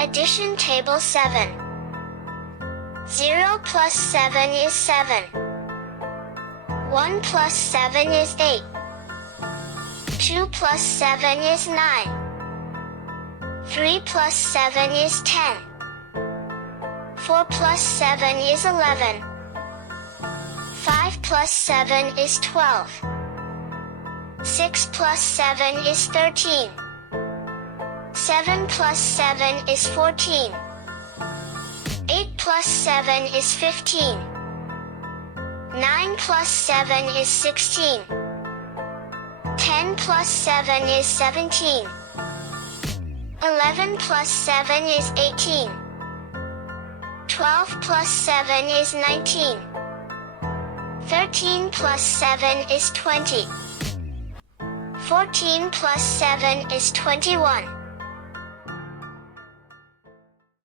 Addition table 7. 0 plus 7 is 7. 1 plus 7 is 8. 2 plus 7 is 9. 3 plus 7 is 10. 4 plus 7 is 11. 5 plus 7 is 12. 6 plus 7 is 13. 7 plus 7 is 14. 8 plus 7 is 15. 9 plus 7 is 16. 10 plus 7 is 17. 11 plus 7 is 18. 12 plus 7 is 19. 13 plus 7 is 20. 14 plus 7 is 21.